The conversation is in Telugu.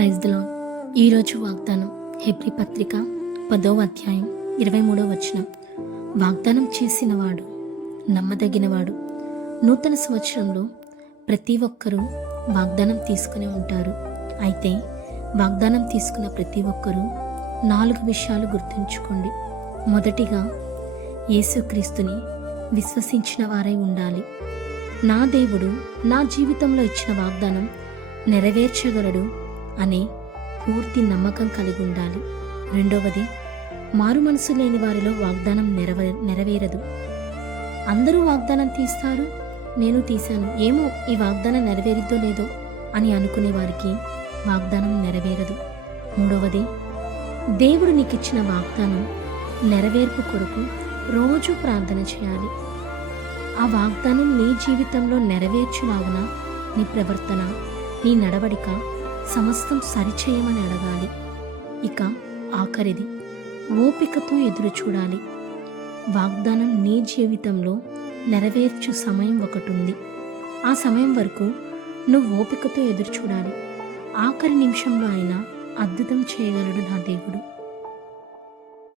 Praise the lord. ఈరోజు వాగ్దానం హెబ్రీ పత్రిక 10వ అధ్యాయం 23వ వచనం. వాగ్దానం చేసినవాడు నమ్మదగినవాడు. నూతన సంవత్సరంలో ప్రతి ఒక్కరూ వాగ్దానం తీసుకుని ఉంటారు. అయితే వాగ్దానం తీసుకున్న ప్రతి ఒక్కరూ 4 విషయాలు గుర్తుంచుకోండి. మొదటిగా, యేసుక్రీస్తుని విశ్వసించిన వారై ఉండాలి. నా దేవుడు నా జీవితంలో ఇచ్చిన వాగ్దానం నెరవేర్చగలడు అనే పూర్తి నమ్మకం కలిగి ఉండాలి. రెండవది, మారు మనసు లేని వారిలో వాగ్దానం నెరవేరదు. అందరూ వాగ్దానం తీస్తారు, నేను తీశాను, ఏమో ఈ వాగ్దానం నెరవేరిద్దో లేదో అని అనుకునే వారికి వాగ్దానం నెరవేరదు. మూడవది, దేవుడు నీకు ఇచ్చిన వాగ్దానం నెరవేర్పు కొరకు రోజు ప్రార్థన చేయాలి. ఆ వాగ్దానం నీ జీవితంలో నెరవేర్చులాగున నీ ప్రవర్తన, నీ నడవడిక సమస్తం సరిచేయమని అడగాలి. ఇక ఆఖరిది, ఓపికతో ఎదురు చూడాలి. వాగ్దానం నీ జీవితంలో నెరవేర్చు సమయం ఒకటి ఉంది. ఆ సమయం వరకు నువ్వు ఓపికతో ఎదురు చూడాలి. ఆఖరి నిమిషంలో అయినా అద్భుతం చేయగలడు నా దేవుడు.